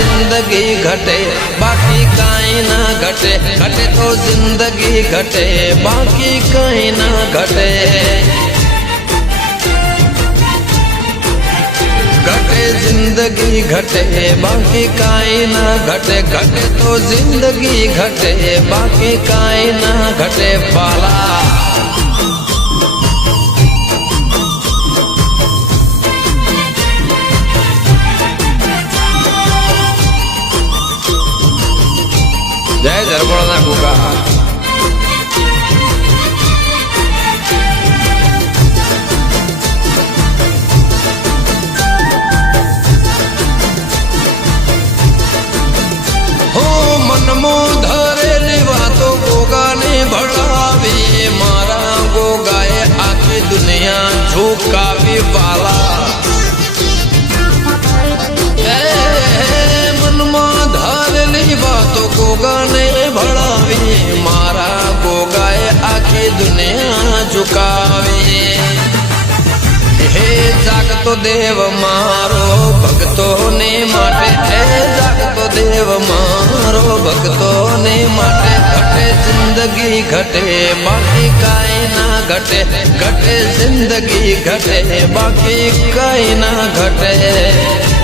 जिंदगी घटे बाकी काई ना घटे घटे तो जिंदगी घटे बाकी काई ना घटे घटे जिंदगी घटे बाकी काई ना घटे घटे तो जिंदगी घटे बाकी काई ना घटे बाला जय धर्मोड़ा गुगा हो मनमो धरेली वातो गोगा ने भड़ावी मारा गोगाए आखी दुनिया झुकावी वाला तो गोगा ने भड़ावी मारा गोगाए आखी दुनिया झुकावी हे जागतो देव मारो भक्तों ने माटे हे जागतो देव मारो भक्तों ने माटे घटे जिंदगी घटे बाकी काई ना घटे घटे जिंदगी घटे बाकी काई ना घटे